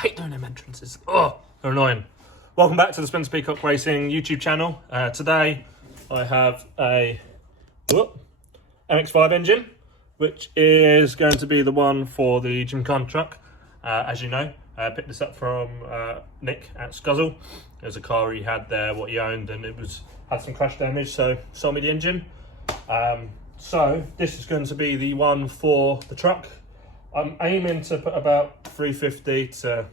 hate doing them entrances. Oh, they're annoying. Welcome back to the Spencer Peacock Racing YouTube channel. Today I have a MX-5 engine, which is going to be the one for the Gymkhana truck. As you know, I picked this up from Nick at Scuzzle. There's a car he had there, what he owned, and it had some crash damage, so sold me the engine. So this is going to be the one for the truck. I'm aiming to put about 350 to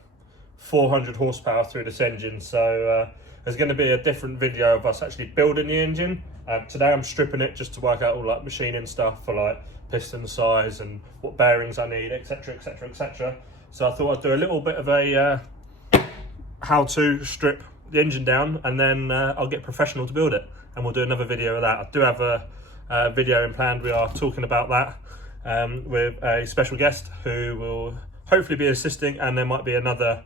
400 horsepower through this engine, so there's going to be a different video of us actually building the engine. Today I'm stripping it just to work out all like machining stuff for like piston size and what bearings I need, etc, etc, etc. So I thought I'd do a little bit of a how to strip the engine down, and then I'll get professional to build it, and we'll do another video of that. I do have a video in plan. We are talking about that with a special guest who will hopefully be assisting, and there might be another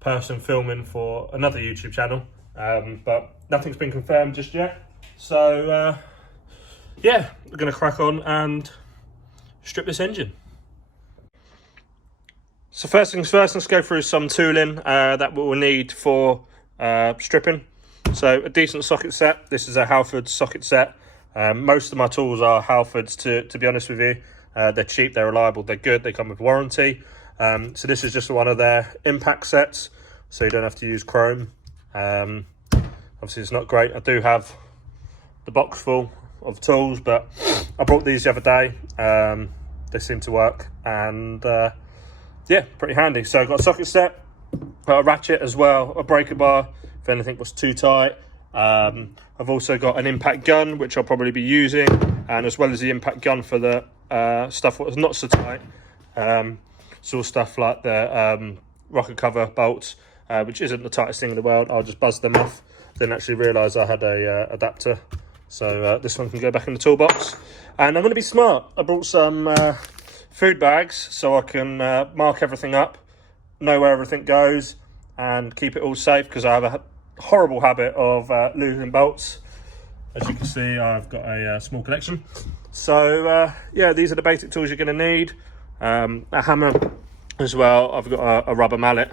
person filming for another YouTube channel, but nothing's been confirmed just yet. So yeah, we're going to crack on and strip this engine. So first things first, let's go through some tooling that we'll need for stripping. So a decent socket set. This is a Halford socket set. Most of my tools are Halfords, to be honest with you. They're cheap, they're reliable, they're good, they come with warranty. So this is just one of their impact sets, so you don't have to use chrome. Obviously it's not great. I do have the box full of tools, but I brought these the other day. They seem to work, and yeah, pretty handy. So I've got a socket set, got a ratchet as well, a breaker bar if anything was too tight. I've also got an impact gun, which I'll probably be using, and as well as the impact gun for the stuff that was not so tight. So stuff like the rocker cover bolts, which isn't the tightest thing in the world. I'll just buzz them off. Didn't actually realise I had a adapter, so this one can go back in the toolbox. And I'm going to be smart. I brought some food bags so I can mark everything up, know where everything goes, and keep it all safe, because I have a horrible habit of losing bolts. As you can see, I've got a small collection. So yeah, these are the basic tools you're going to need. A hammer as well. I've got a rubber mallet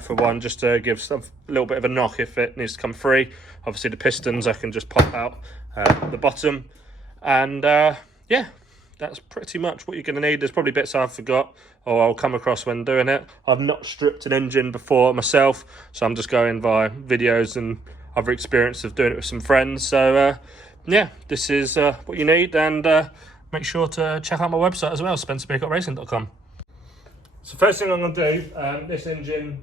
for one, just to give a little bit of a knock if it needs to come free. Obviously the pistons I can just pop out the bottom, and yeah, that's pretty much what you're going to need. There's probably bits I forgot or I'll come across when doing it. I've not stripped an engine before myself, so I'm just going by videos and other experience of doing it with some friends. So yeah, this is what you need, and make sure to check out my website as well, spencerpeacockracing.com. So first thing I'm going to do, this engine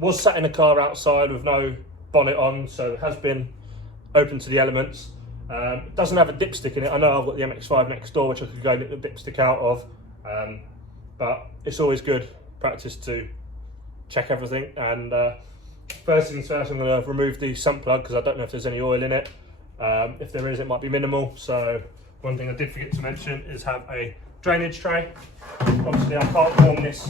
was sat in a car outside with no bonnet on, so it has been open to the elements. It doesn't have a dipstick in it. I know I've got the MX-5 next door, which I could go get the dipstick out of, but it's always good practice to check everything. And first things first, I'm going to remove the sump plug, because I don't know if there's any oil in it. If there is, it might be minimal. So one thing I did forget to mention is have a drainage tray. Obviously I can't warm this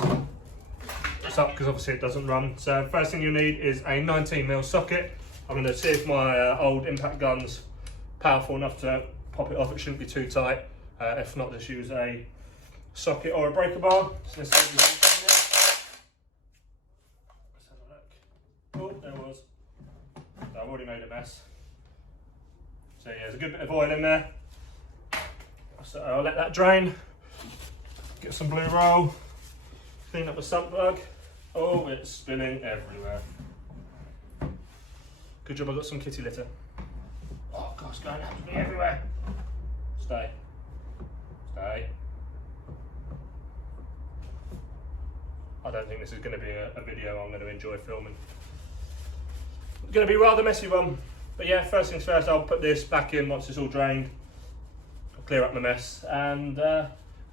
up because obviously it doesn't run. So first thing you need is a 19mm socket. I'm going to see if my old impact gun's powerful enough to pop it off. It shouldn't be too tight. If not, just use a socket or a breaker bar. So let's have a look. Oh, there was. So I've already made a mess. So yeah, there's a good bit of oil in there. So I'll let that drain. Get some blue roll. Clean up the sump plug. Oh, it's spilling everywhere. Good job I got some kitty litter. Oh gosh, it's going absolutely everywhere. Stay. Stay. I don't think this is going to be a video I'm going to enjoy filming. It's going to be a rather messy one. But yeah, first things first, I'll put this back in once it's all drained. I'll clear up the mess, and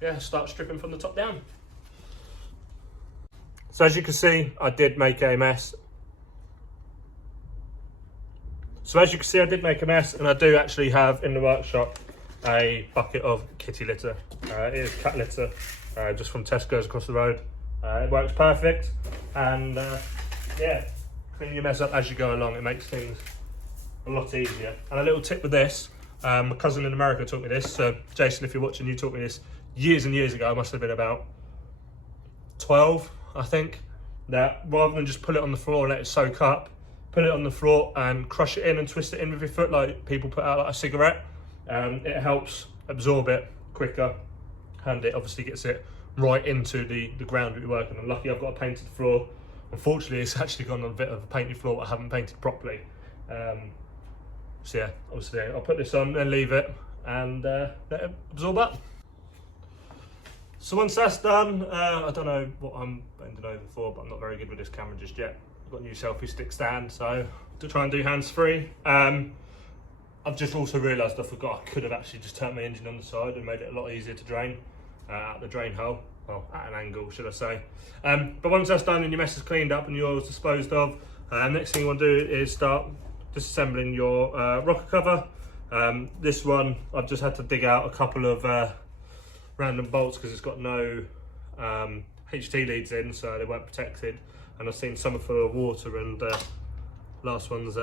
yeah, start stripping from the top down. So as you can see, I did make a mess. And I do actually have in the workshop a bucket of kitty litter. It is cat litter, just from Tesco's across the road. It works perfect, and yeah, clean your mess up as you go along. It makes things a lot easier. And a little tip with this, my cousin in America taught me this. So Jason, if you're watching, you taught me this years and years ago. I must have been about 12, I think. that rather than just pull it on the floor and let it soak up, put it on the floor and crush it in and twist it in with your foot like people put out like a cigarette. It helps absorb it quicker, and it obviously gets it right into the ground that you're working on. Lucky I've got a painted floor. Unfortunately, it's actually gone on a bit of a painted floor I haven't painted properly. So yeah, obviously I'll put this on and leave it and let it absorb up. So once that's done, I don't know what I'm bending over for, but I'm not very good with this camera just yet. I've got a new selfie stick stand, so to try and do hands-free. I've just also realised I forgot I could have actually just turned my engine on the side and made it a lot easier to drain out the drain hole, well, at an angle, should I say. But once that's done and your mess is cleaned up and your oil's disposed of, next thing you want to do is start disassembling your rocker cover. This one, I've just had to dig out a couple of random bolts because it's got no HT leads in, so they weren't protected. And I've seen some are full of water, and last one's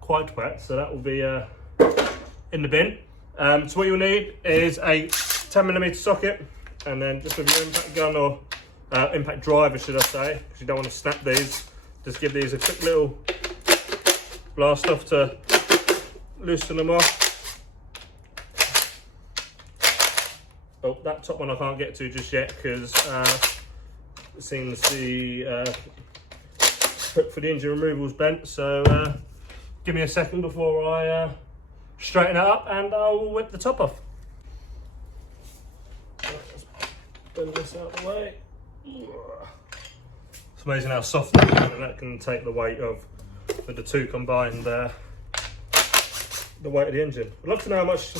quite wet, so that will be in the bin. So what you'll need is a 10mm socket, and then just with your impact gun or impact driver, should I say, because you don't want to snap these. Just give these a quick little blast off to loosen them off. Oh, that top one I can't get to just yet because it seems the hook for the engine removal is bent. So give me a second before I straighten it up and I'll whip the top off. Let's bend this out of the way. It's amazing how soft that is, and that can take the weight of, with the two combined, the weight of the engine. I'd love to know how much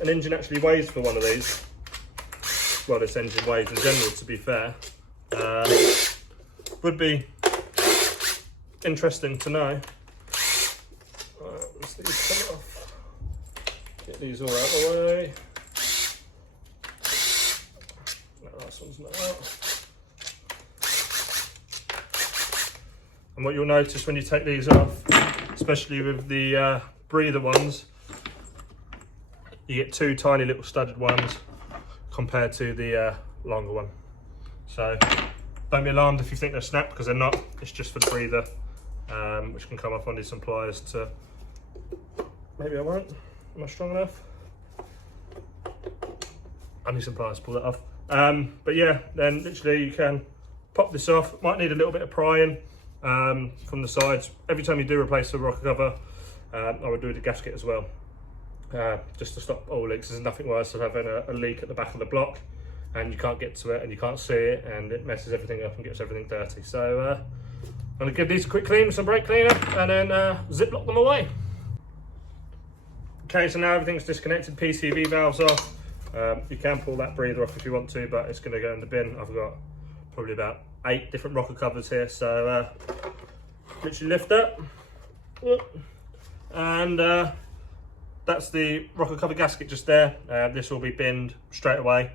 an engine actually weighs for one of these. Well, this engine weighs in general, to be fair. Would be interesting to know. Let's these come off. Get these all out of the way. That last one's not out. And what you'll notice when you take these off, especially with the breather ones, you get two tiny little studded ones compared to the longer one. So don't be alarmed if you think they're snapped, because they're not. It's just for the breather, which can come off. I need some pliers to, maybe I won't. Am I strong enough? I need some pliers to pull that off. But yeah, then literally you can pop this off. Might need a little bit of prying from the sides. Every time you do replace the rocker cover, I would do the gasket as well. Just to stop oil leaks. There's nothing worse than having a leak at the back of the block and you can't get to it and you can't see it, and it messes everything up and gets everything dirty. So I'm going to give these a quick clean with some brake cleaner and then zip lock them away. Okay, so now everything's disconnected, PCV valves off. You can pull that breather off if you want to, but it's going to go in the bin. I've got probably about 8 different rocker covers here, so literally lift that, and that's the rocker cover gasket just there. This will be binned straight away.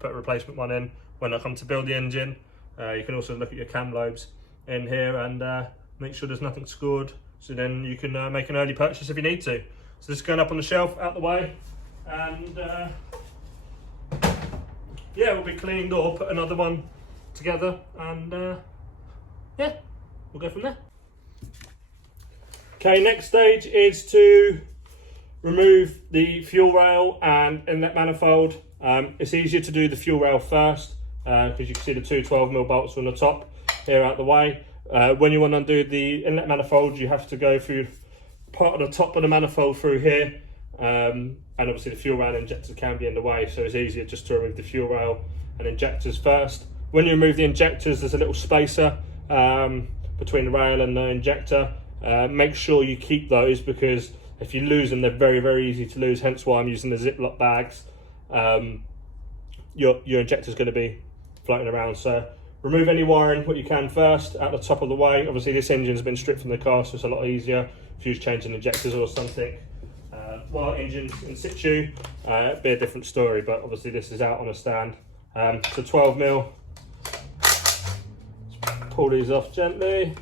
Put a replacement one in when I come to build the engine. You can also look at your cam lobes in here and make sure there's nothing scored, so then you can make an early purchase if you need to. So this is going up on the shelf out the way, and yeah, we'll be cleaned or put another one together, and yeah, we'll go from there. Okay, next stage is to remove the fuel rail and inlet manifold. It's easier to do the fuel rail first because you can see the two 12mm bolts on the top here out the way. When you want to undo the inlet manifold, you have to go through part of the top of the manifold through here, and obviously the fuel rail and injectors can be in the way, so it's easier just to remove the fuel rail and injectors first. When you remove the injectors, there's a little spacer between the rail and the injector. Make sure you keep those, because if you lose them, they're very, very easy to lose, hence why I'm using the Ziploc bags. Your injector's going to be floating around, so remove any wiring what you can first at the top of the way. Obviously this engine's been stripped from the car, so it's a lot easier if you're changing injectors or something. While engine's in situ, it'd be a different story, but obviously this is out on a stand. So 12mm, pull these off gently.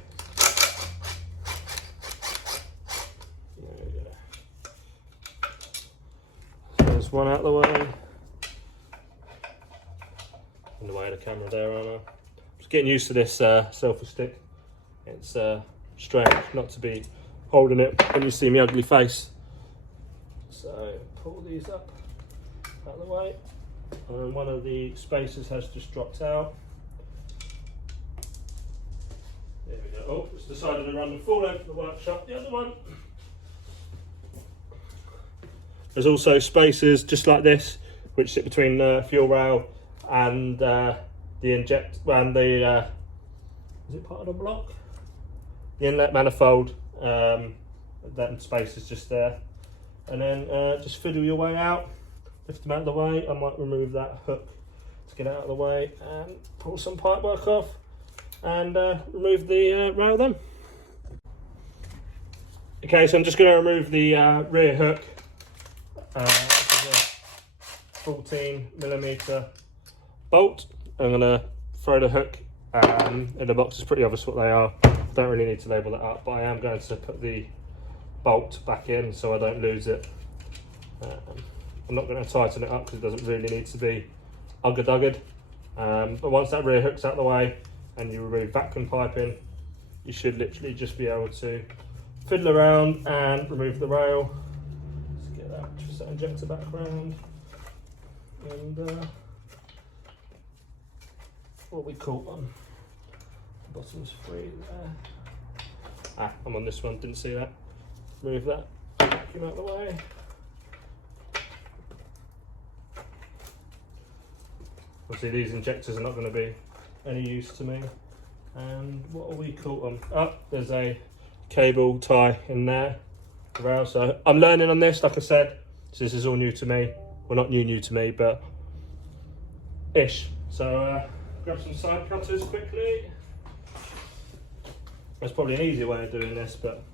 There's one out of the way. In the way of the camera there, aren't I? Just getting used to this selfie stick. It's strange not to be holding it when you see my ugly face. So pull these up out of the way, and one of the spacers has just dropped out. There we go. Oh, it's decided to run the full length of the workshop. The other one. There's also spacers just like this, which sit between the fuel rail and the inject and the is it part of the block? The inlet manifold. That space is just there, and then just fiddle your way out. Lift them out of the way. I might remove that hook to get out of the way and pull some pipe work off, and remove the rail then. Okay, so I'm just going to remove the rear hook. This is a 14mm bolt. I'm going to throw the hook in the box. It's pretty obvious what they are. Don't really need to label that up, but I am going to put the bolt back in so I don't lose it. I'm not going to tighten it up because it doesn't really need to be uggered. But once that rear hook's out of the way and you remove vacuum piping, you should literally just be able to fiddle around and remove the rail. Let's get that injector back around, and what we call one. Bottom's free there. Ah, I'm on this one, didn't see that. Move that vacuum out of the way. Obviously these injectors are not going to be any use to me. And what are we caught on? Oh, there's a cable tie in there. So I'm learning on this, like I said, so this is all new to me. Well, not new to me, but ish. So grab some side cutters quickly. There's probably an easier way of doing this, but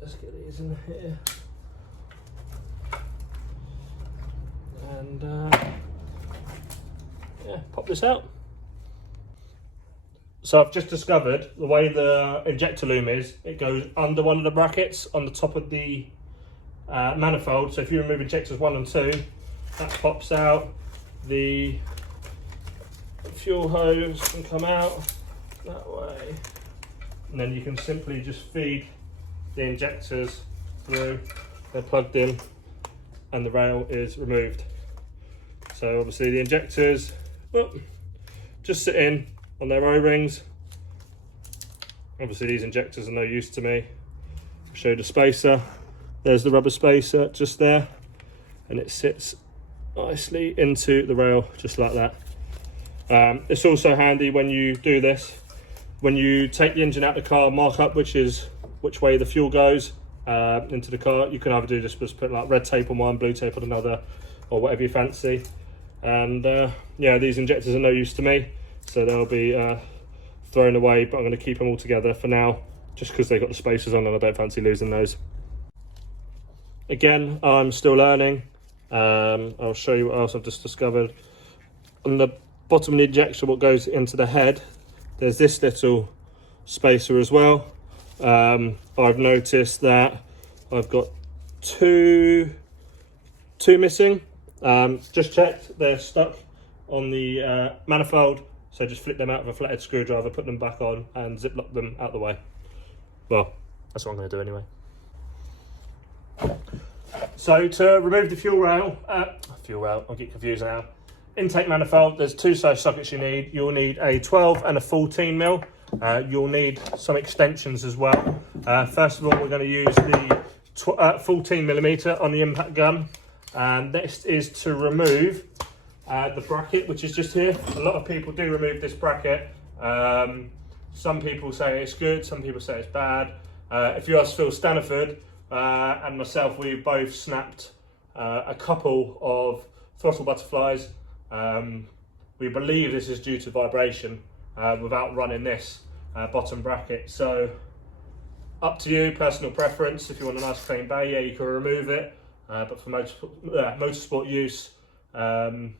let's get these in here. And yeah, pop this out. So I've just discovered the way the injector loom is, it goes under one of the brackets on the top of the manifold. So if you remove injectors 1 and 2, that pops out. The fuel hose can come out that way. And then you can simply just feed the injectors through. They're plugged in and the rail is removed. So obviously the injectors just sit in on their O-rings. Obviously these injectors are no use to me. I'll show you the spacer. There's the rubber spacer just there, and it sits nicely into the rail just like that. It's also handy when you do this. When you take the engine out of the car, mark up which way the fuel goes into the car. You can either do this, just put like red tape on one, blue tape on another, or whatever you fancy. And yeah, these injectors are no use to me, so they'll be thrown away, but I'm going to keep them all together for now, just because they've got the spacers on and I don't fancy losing those. Again, I'm still learning. I'll show you what else I've just discovered. On the bottom of the injector, what goes into the head, there's this little spacer as well. I've noticed that I've got two missing. Just checked, they're stuck on the manifold, so just flip them out with a flathead screwdriver, put them back on and zip lock them out the way. Well, that's what I'm going to do anyway. So to remove the fuel rail, I'll get confused now. Intake manifold, there's 2 size sockets you need. You'll need a 12 and a 14 mil. You'll need some extensions as well. First of all, we're going to use the 14mm on the impact gun. And this is to remove the bracket, which is just here. A lot of people do remove this bracket. Some people say it's good, some people say it's bad. If you ask Phil Staniford and myself, we've both snapped a couple of throttle butterflies. We believe this is due to vibration without running this bottom bracket. So up to you, personal preference. If you want a nice clean bay, yeah, you can remove it. But for motorsport use, I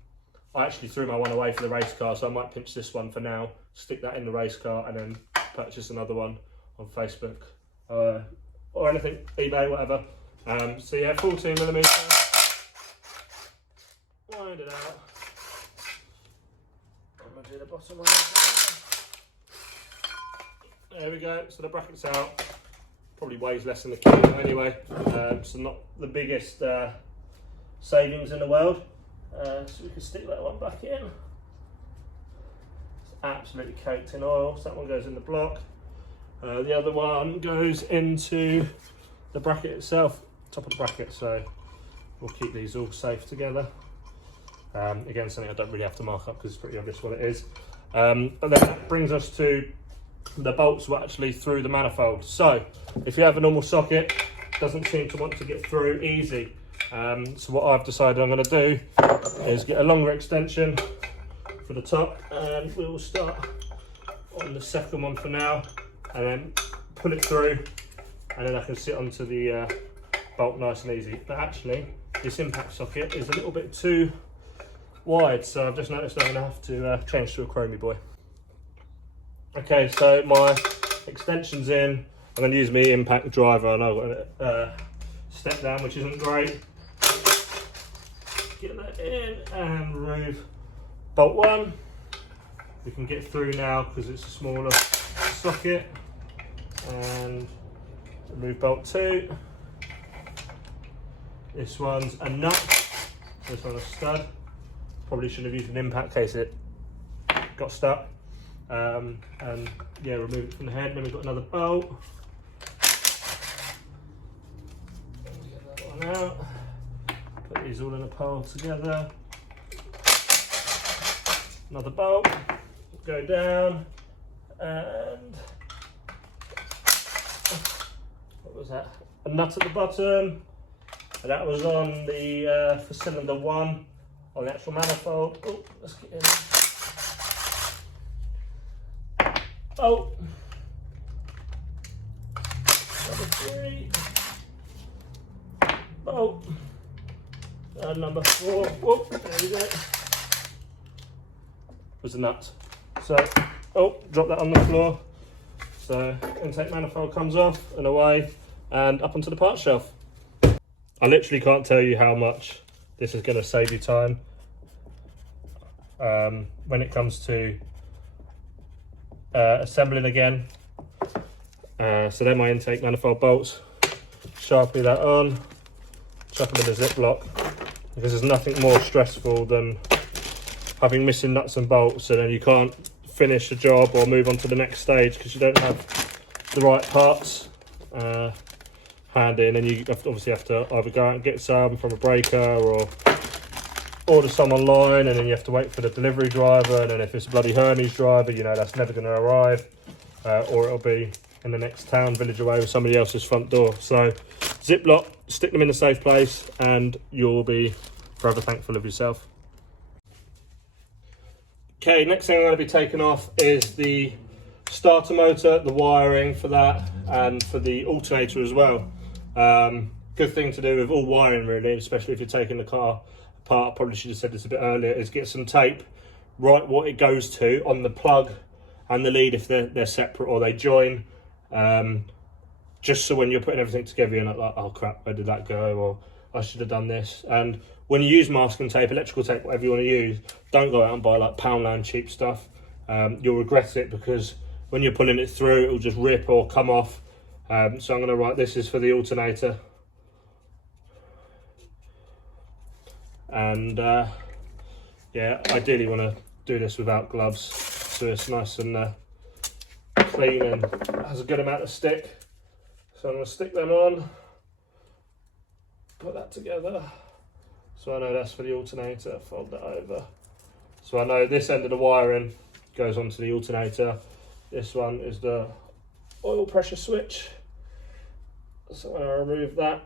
actually threw my one away for the race car, so I might pinch this one for now, stick that in the race car, and then purchase another one on Facebook or anything, eBay, whatever. So yeah, 14mm. Wind it out. I'm gonna do the bottom one. There we go, so the bracket's out. Probably weighs less than a kilo anyway, so not the biggest savings in the world. So we can stick that one back in. It's absolutely caked in oil, so that one goes in the block. The other one goes into the bracket itself, top of the bracket, so we'll keep these all safe together. Again, something I don't really have to mark up because it's pretty obvious what it is. But then that brings us to the bolts were actually through the manifold. So if you have a normal socket, it doesn't seem to want to get through easy. So what I've decided I'm going to do is get a longer extension for the top, and we will start on the second one for now, and then pull it through, and then I can sit onto the bolt nice and easy. But actually, this impact socket is a little bit too wide, so I've just noticed I'm going to have to change to a chromey boy. Okay, so my extension's in. I'm going to use my impact driver, and I've got a step down, which isn't great. Get that in and remove bolt one. We can get through now because it's a smaller socket, and remove bolt two. This one's a nut, this one's a stud. Probably shouldn't have used an impact in case it got stuck. And yeah, remove it from the head. Then we've got another bolt. Get that one out. Put these all in a pile together. Another bolt. Go down, and what was that? A nut at the bottom. And that was on the for cylinder one on the actual manifold. Oh, let's get in. Oh, number three. Oh, and number four. Whoop, there we go. Was a nut. So, oh, drop that on the floor. So, intake manifold comes off and away, and up onto the part shelf. I literally can't tell you how much this is going to save you time when it comes to assembling again. So they're my intake manifold bolts. Sharpie that on, chuck them in a Ziploc, because there's nothing more stressful than having missing nuts and bolts, and then you can't finish a job or move on to the next stage because you don't have the right parts handy, and then you obviously have to either go out and get some from a breaker or order some online, and then you have to wait for the delivery driver, and then if it's a bloody Hermes driver, you know that's never going to arrive, or it'll be in the next town, village away with somebody else's front door. So Ziploc, stick them in a safe place, and you'll be forever thankful of yourself. Okay, next thing I'm going to be taking off is the starter motor, the wiring for that, and for the alternator as well. Good thing to do with all wiring really, especially if you're taking the car apart. I probably should have said this a bit earlier, is get some tape, write what it goes to on the plug and the lead if they're separate or they join, just so when you're putting everything together you're not like, oh crap, where did that go, or I should have done this. And when you use masking tape, electrical tape, whatever you want to use, don't go out and buy like Poundland cheap stuff. You'll regret it, because when you're pulling it through it'll just rip or come off. So I'm going to write, this is for the alternator, and yeah, ideally want to do this without gloves so it's nice and clean and has a good amount of stick. So I'm going to stick them on, put that together, so I know that's for the alternator, fold that over. So I know this end of the wiring goes onto the alternator, this one is the oil pressure switch, so when I remove that,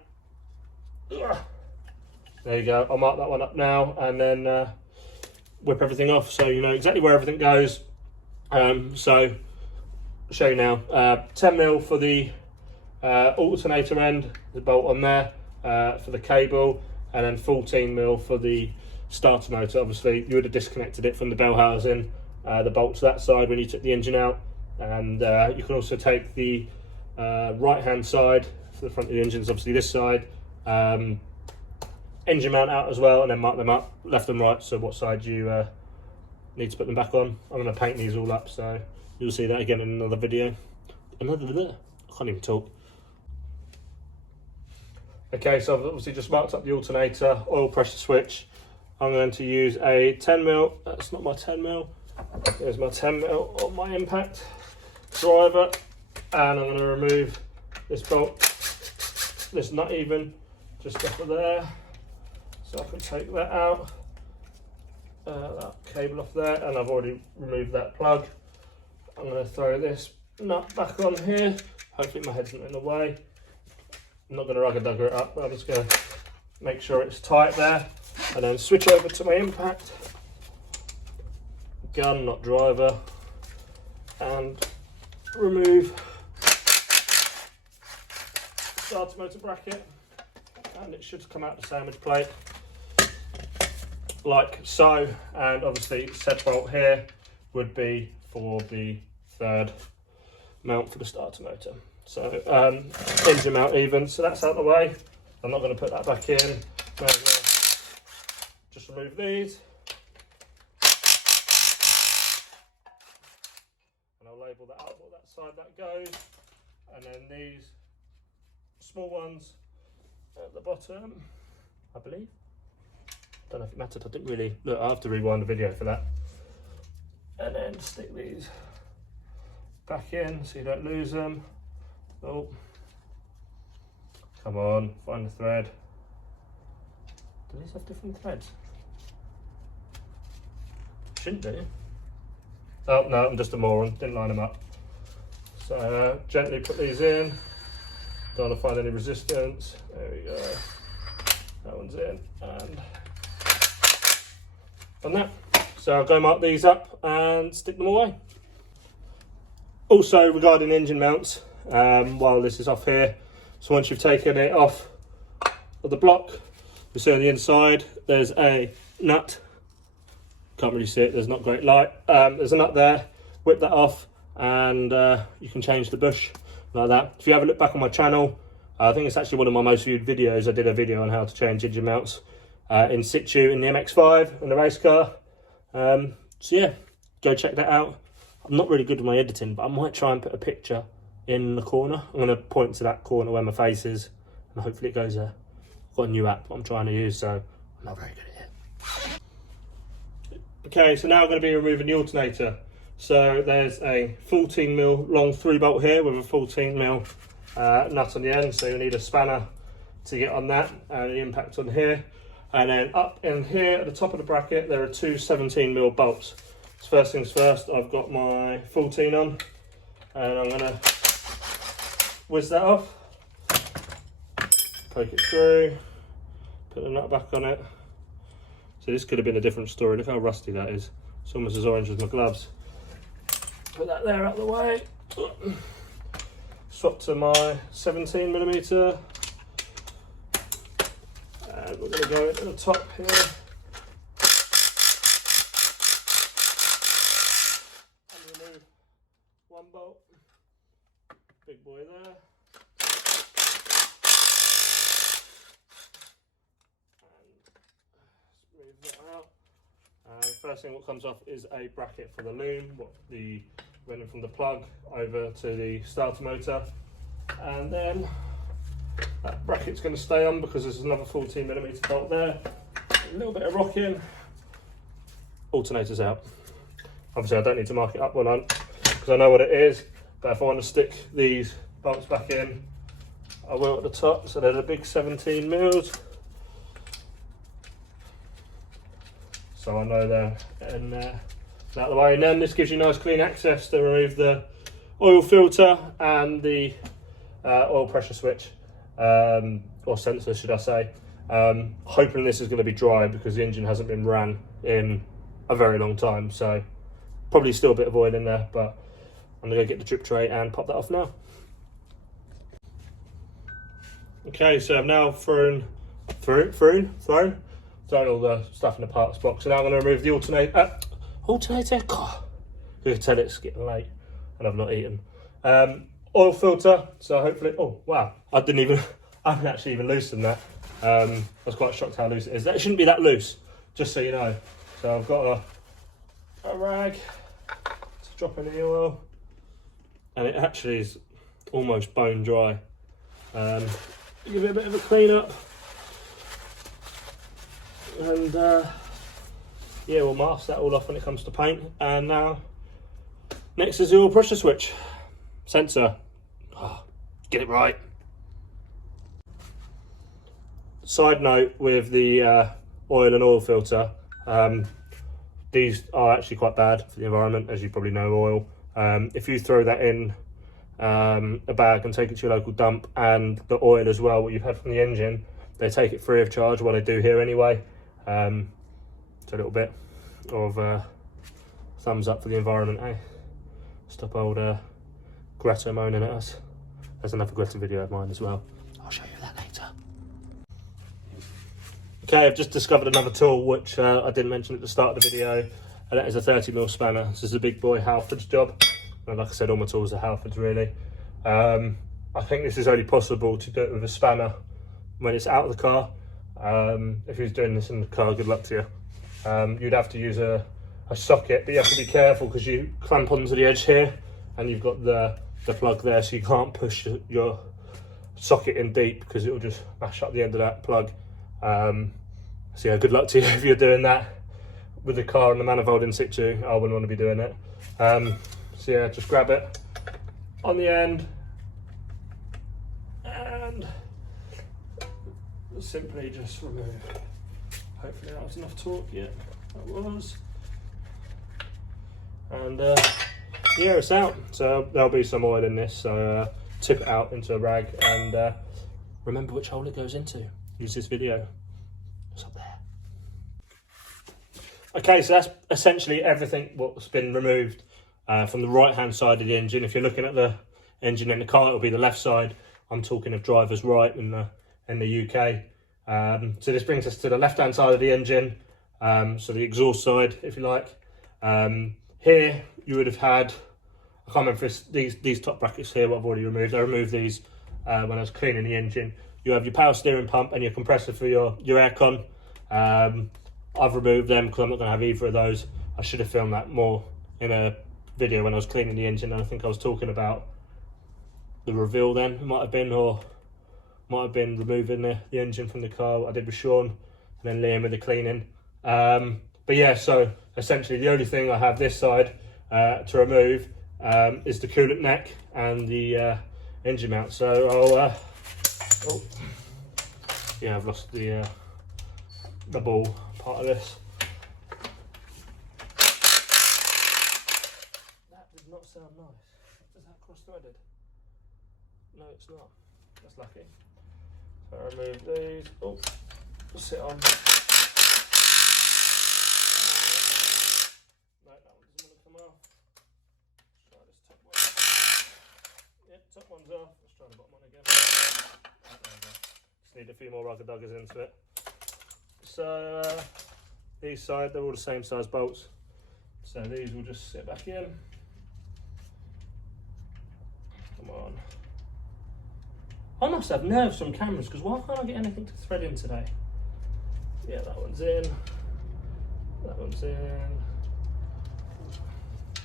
there you go, I'll mark that one up now, and then whip everything off so you know exactly where everything goes. So I'll show you now, 10mm for the alternator end, the bolt on there, for the cable, and then 14mm for the starter motor. Obviously you would have disconnected it from the bell housing, the bolt to that side when you took the engine out, and you can also take the right hand side for the front of the engines, obviously this side, engine mount out as well, and then mark them up left and right, so what side you need to put them back on. I'm going to paint these all up, so you'll see that again in another video. I can't even talk. Okay, so I've obviously just marked up the alternator, oil pressure switch. I'm going to use a 10mm, that's not my 10mm, there's my 10mm on my impact driver, and I'm going to remove this bolt, this nut even, just off of there, so I can take that out, that cable off there, and I've already removed that plug. I'm going to throw this nut back on here, hopefully my head's not in the way. I'm not going to rugger-dugger it up, but I'm just going to make sure it's tight there, and then switch over to my impact gun, not driver, and remove starter motor bracket, and it should come out the sandwich plate like so. And obviously said bolt here would be for the third mount for the starter motor. So engine mount even, so that's out of the way. I'm not going to put that back in. Now just remove these, and I'll label that up what that side that goes, and then these small ones at the bottom, I believe. Don't know if it mattered, I didn't really look. I have to rewind the video for that. And then stick these back in so you don't lose them. Oh, come on, find the thread. Do these have different threads? Shouldn't do. Oh no, I'm just a moron, didn't line them up. So gently put these in, don't want to find any resistance. There we go, that one's in, and done that. So I'll go mark these up and stick them away. Also regarding engine mounts, while this is off here, so once you've taken it off of the block, you see on the inside there's a nut. Can't really see it, there's not great light. There's a nut there, whip that off, and you can change the bush like that. If you have a look back on my channel, I think it's actually one of my most viewed videos. I did a video on how to change engine mounts in situ in the MX-5 and the race car. So yeah, go check that out. I'm not really good with my editing, but I might try and put a picture in the corner. I'm going to point to that corner where my face is, and hopefully it goes there. I've got a new app I'm trying to use, so I'm not very good at it. Okay, so now I'm going to be removing the alternator. So there's a 14mm long 3-bolt here with a 14mm nut on the end, so you need a spanner to get on that, and the impact on here. And then up in here at the top of the bracket there are two 17mm bolts. So first things first, I've got my 14 on, and I'm going to whiz that off, poke it through, put the nut back on it. So this could have been a different story. Look how rusty that is. It's almost as orange as my gloves. Put that there out of the way. Swap to my 17mm. And we're going to go into the top here. And remove one bolt. Big boy there. Move that out. First thing what comes off is a bracket for the loom, running from the plug over to the starter motor, and then that bracket's going to stay on because there's another 14mm bolt there. A little bit of rocking. Alternator's out. Obviously I don't need to mark it up one on because I know what it is, but if I want to stick these bolts back in, I will at the top. So they're the big 17mm. So I know they're in out of the way, and then this gives you nice clean access to remove the oil filter and the oil pressure switch, or sensor should I say. Hoping this is going to be dry because the engine hasn't been ran in a very long time, so probably still a bit of oil in there, but I'm going to go get the drip tray and pop that off now. Okay, so I've now thrown all the stuff in the parts box, and now I'm going to remove the alternator. God, you can tell it's getting late and I've not eaten. Oil filter, so hopefully, oh wow, I haven't actually even loosened that. I was quite shocked how loose it is. That shouldn't be that loose, just so you know. So I've got to a rag to drop in the oil, and it actually is almost bone dry. Give it a bit of a clean up, and yeah, we'll mask that all off when it comes to paint. And now, next is the oil pressure switch sensor. Oh, get it right. Side note with the oil and oil filter, these are actually quite bad for the environment, as you probably know. Oil, if you throw that in a bag and take it to your local dump, and the oil as well, what you've had from the engine, they take it free of charge. What they do here anyway. It's a little bit of thumbs up for the environment, eh? Stop old Greta moaning at us. There's another Greta video of mine as well. I'll show you that later. Okay, I've just discovered another tool which I didn't mention at the start of the video, and that is a 30mm spanner. This is a big boy Halford's job. And like I said, all my tools are Halfords really. I think this is only possible to do it with a spanner when it's out of the car. If you're doing this in the car, good luck to you. You'd have to use a socket, but you have to be careful because you clamp onto the edge here and you've got the plug there, so you can't push your socket in deep because it will just mash up the end of that plug. So yeah, good luck to you if you're doing that with the car and the manifold in situ. I wouldn't want to be doing it. So yeah, just grab it on the end and simply just remove. Hopefully that was enough torque. Yeah, that was. And yeah, it's out. So there'll be some oil in this, so tip it out into a rag and remember which hole it goes into. Use this video. It's up there. Okay, so that's essentially everything what's been removed from the right hand side of the engine. If you're looking at the engine in the car, it'll be the left side. I'm talking of driver's right in the UK. So this brings us to the left hand side of the engine, so the exhaust side, if you like. Here you would have had, I can't remember if these top brackets here what I've already removed. I removed these when I was cleaning the engine. You have your power steering pump and your compressor for your aircon. I've removed them because I'm not going to have either of those. I should have filmed that more in a video when I was cleaning the engine. I think I was talking about the reveal then, it might have been, or might have been removing the engine from the car. I did with Sean and then Liam with the cleaning. But yeah, so essentially the only thing I have this side to remove is the coolant neck and the engine mount. So I'll oh yeah, I've lost the ball part of this. That did not sound nice. Is that cross-threaded? No, it's not. That's lucky. So I remove these. Oh, sit on. No, that one doesn't want to come off. Try this top one. Yep, top one's off. Let's try the bottom one again. Just need a few more rugger duggers into it. So these side, they're all the same size bolts. So these will just sit back in. Come on. I must have nerves on cameras because why can't I get anything to thread in today? Yeah, that one's in. That one's in.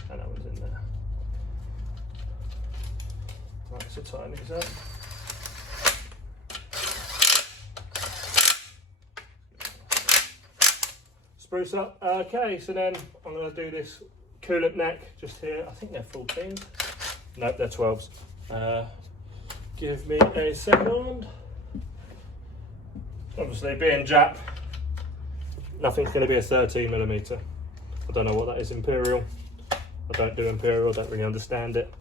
And that one's in there. Right, so tighten these up. Spruce up. Okay, so then I'm going to do this coolant neck just here. I think they're 14s. Nope, they're 12s. Give me a second. Obviously, being Jap, nothing's going to be a 13mm. I don't know what that is, Imperial. I don't do Imperial, don't really understand it.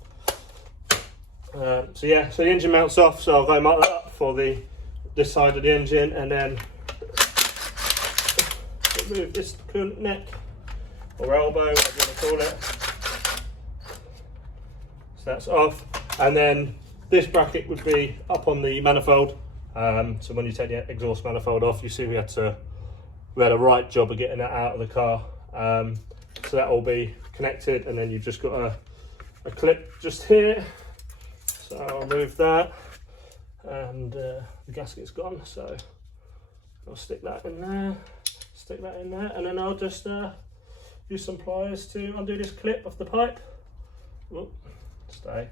So yeah, so the engine mounts off, so I'll go mark that up for this side of the engine, and then remove this coolant neck, or elbow, whatever you want to call it. So that's off, and then this bracket would be up on the manifold. So when you take the exhaust manifold off, you see we had a right job of getting that out of the car. So that will be connected, and then you've just got a clip just here. So I'll move that, and the gasket's gone, so I'll stick that in there, and then I'll just use some pliers to undo this clip off the pipe. Whoop, stay.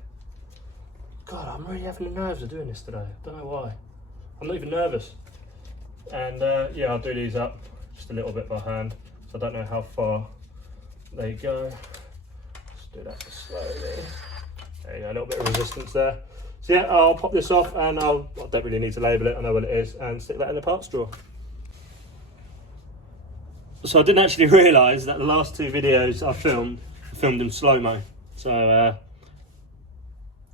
God, I'm really having the nerves of doing this today. I don't know why. I'm not even nervous. And yeah, I'll do these up just a little bit by hand. So I don't know how far they go. Just do that slowly. There you go, a little bit of resistance there. So yeah, I'll pop this off and I don't really need to label it, I know what it is, and stick that in the parts drawer. So I didn't actually realise that the last two videos I filmed in slow-mo. So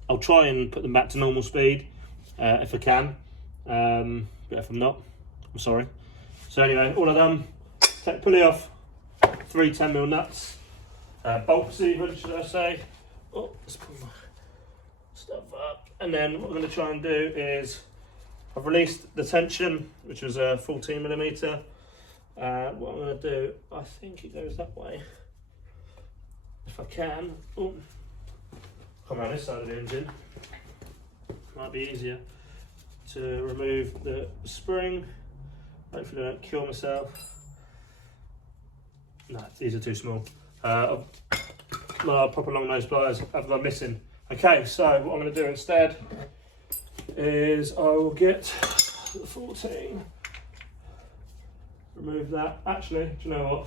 I'll try and put them back to normal speed if I can. But if I'm not, I'm sorry. So anyway, all I've done, take the pulley off, 3 10mm nuts, bolt procedure, should I say. Oh, let's pull my stuff up. And then what I'm going to try and do is, I've released the tension, which was a 14mm. What I'm going to do, I think it goes that way. If I can. Oh, come around this side of the engine. Might be easier to remove the spring. Hopefully I don't kill myself. No, these are too small. I'll pop along those pliers if I'm missing. Okay, so what I'm going to do instead is I will get the 14, remove that. Actually, do you know what?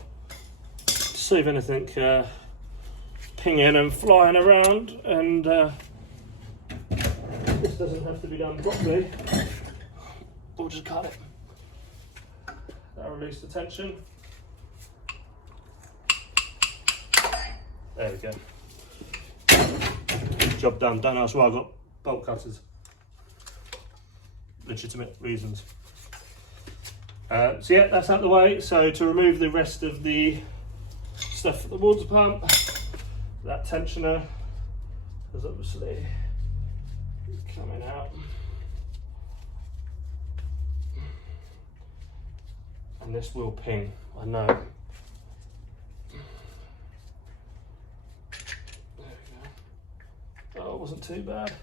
To save anything pinging and flying around, and this doesn't have to be done properly, we'll just cut it. That'll release the tension. There we go. Job done. Don't ask why I've got bolt cutters. Legitimate reasons. So yeah, that's out of the way. So to remove the rest of the stuff for the water pump, that tensioner is obviously coming out. And this will ping, I know. Oh, it wasn't too bad.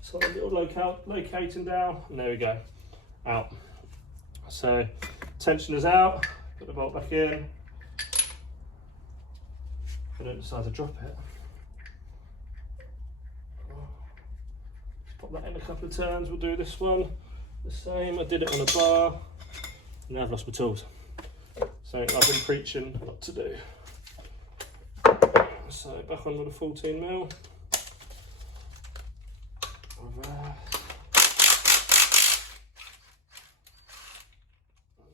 So a little locating down, and there we go, out. So tensioner's out, put the bolt back in. I don't decide to drop it. Pop that in a couple of turns, we'll do this one the same. I did it on a bar, and now I've lost my tools. So I've been preaching what to do. So back on with a 14mm. And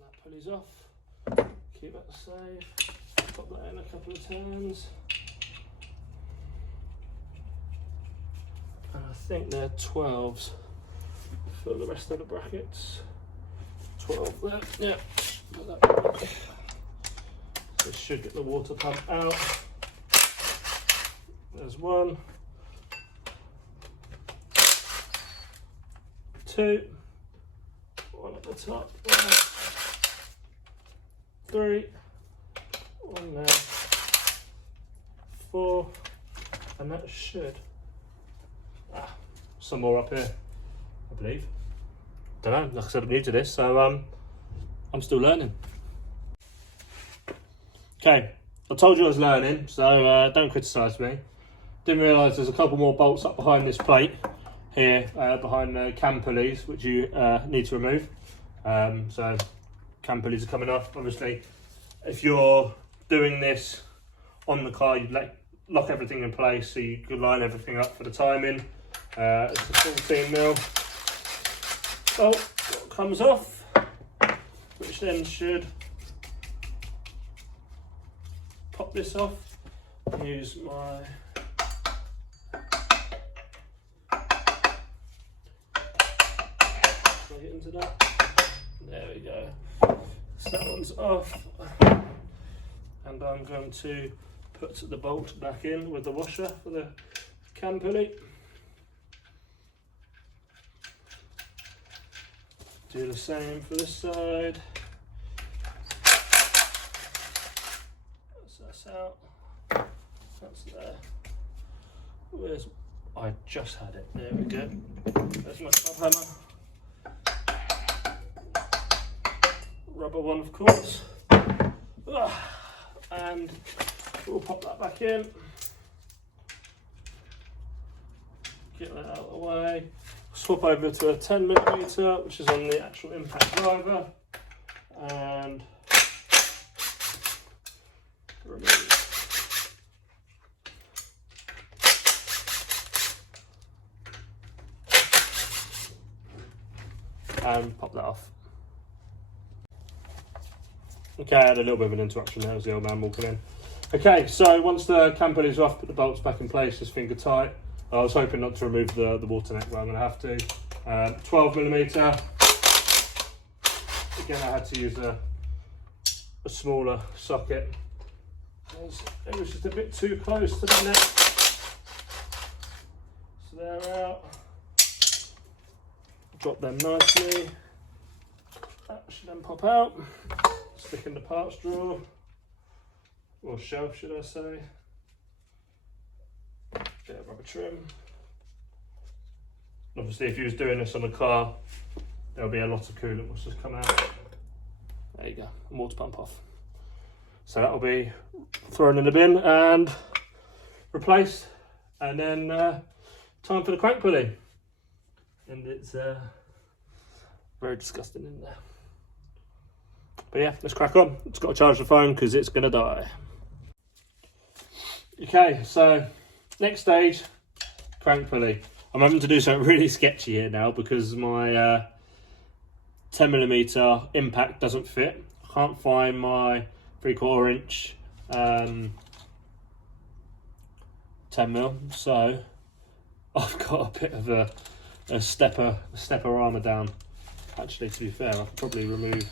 that pulley's off. Keep that safe. Pop that in a couple of turns. And I think they're 12s for the rest of the brackets. 12 there. Yeah. Put that back. So should get the water pump out. There's 1. 2, 1 at the top, 3, 1 there, 4, and that should, some more up here, I believe. Don't know, like I said, I'm new to this, so I'm still learning. Okay, I told you I was learning, so don't criticise me. Didn't realise there's a couple more bolts up behind this plate. Here behind the cam pulleys, which you need to remove. So cam pulleys are coming off. Obviously, if you're doing this on the car, you'd lock everything in place so you could line everything up for the timing. It's a 14mm bolt that comes off, which then should pop this off. Use my get into that. There we go. So that one's off, and I'm going to put the bolt back in with the washer for the cam pulley. Do the same for this side. That's out. That's there. Where's? I just had it. There we go. There's my top hammer. Rubber one, of course. and we'll pop that back in. Get that out of the way. Swap over to a 10mm, which is on the actual impact driver, and remove. And pop that off. Okay, I had a little bit of an interruption there as the old man walking in. Okay, so once the cam pulley's off, put the bolts back in place, just finger tight. I was hoping not to remove the water neck, but I'm going to have to. 12mm. Again, I had to use a smaller socket. It was just a bit too close to the neck. So they're out. Drop them nicely. That should then pop out. Stick in the parts drawer, or shelf, should I say. Bit of rubber trim. Obviously, if you was doing this on a car, there'll be a lot of coolant which just come out. There you go, and water pump off. So that'll be thrown in the bin and replaced, and then time for the crank pulley. And it's very disgusting in there. But yeah, let's crack on. It's got to charge the phone because it's going to die. Okay, so next stage, crank pulley. I'm having to do something really sketchy here now because my 10mm impact doesn't fit. I can't find my 3/4 inch 10mm, so I've got a bit of a stepper armour down. Actually, to be fair, I could probably remove.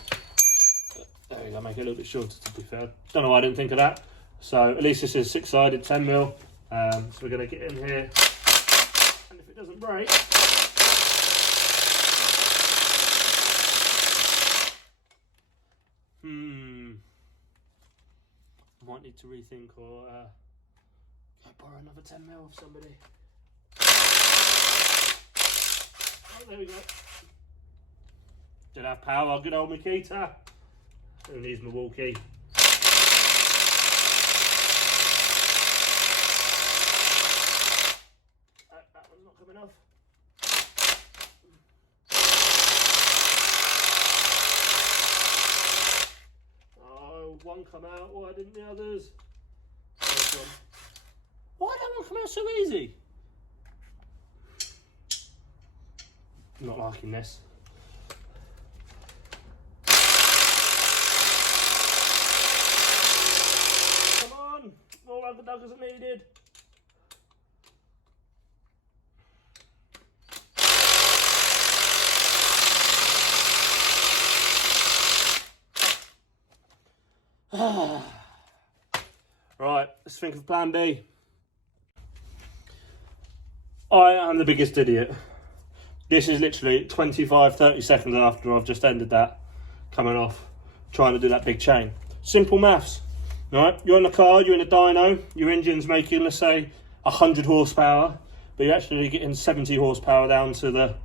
There we go, make it a little bit shorter, to be fair. Don't know why I didn't think of that. So at least this is 6-sided 10mm. So we're going to get in here, and if it doesn't break, I might need to rethink or go borrow another 10mm off somebody. Oh, there we go. Did have power, good old Makita. Who needs my walkie? That one's not coming off. Oh, one come out, why didn't the others? Why did that one come out so easy? I'm not liking this. More rubber duggers are needed. Right, let's think of plan B. I am the biggest idiot. This is literally 25-30 seconds after I've just ended that, coming off, trying to do that big chain. Simple maths. Right, you're in a car, you're in a dyno, your engine's making, let's say, 100 horsepower, but you're actually getting 70 horsepower down to the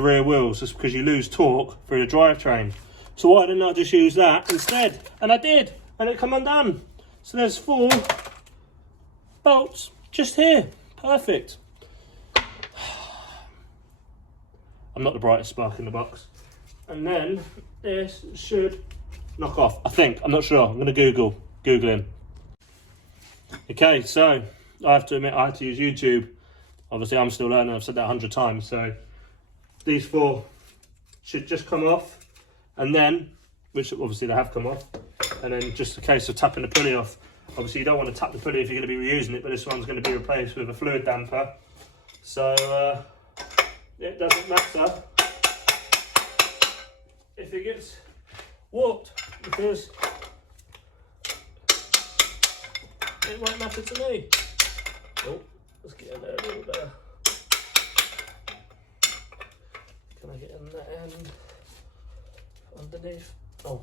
rear wheels, just because you lose torque through the drivetrain. So why didn't I just use that instead? And I did, and it come undone. So there's 4 bolts just here, perfect. I'm not the brightest spark in the box. And then this should knock off, I think, I'm not sure, I'm going to Googling. Okay, so I have to admit I had to use YouTube. Obviously I'm still learning, I've said that 100 times. So these 4 should just come off, and then, which obviously they have come off, and then just a case of tapping the pulley off. Obviously you don't want to tap the pulley if you're going to be reusing it, but this one's going to be replaced with a fluid damper. So it doesn't matter if it gets warped, because it won't matter to me. Oh, let's get in there a little better. Can I get in that end? Underneath? Oh,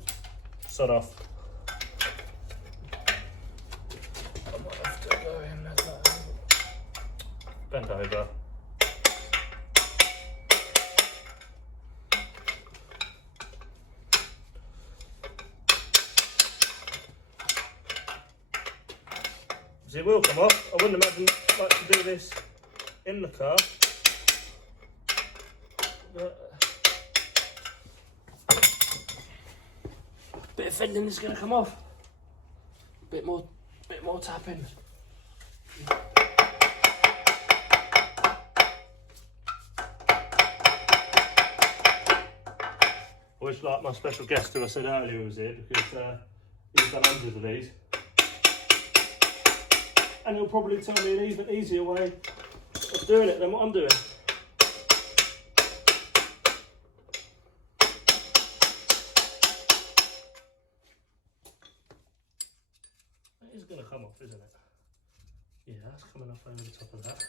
sod off. I might have to go in at that. Bend over. It will come off. I wouldn't imagine like to do this in the car. But bit of fending is going to come off. Bit more tapping. I wish like my special guest who I said earlier was here, because he's done hundreds of these. And he'll probably tell me an even easier way of doing it than what I'm doing. It is going to come off, isn't it? Yeah, that's coming off over the top of that.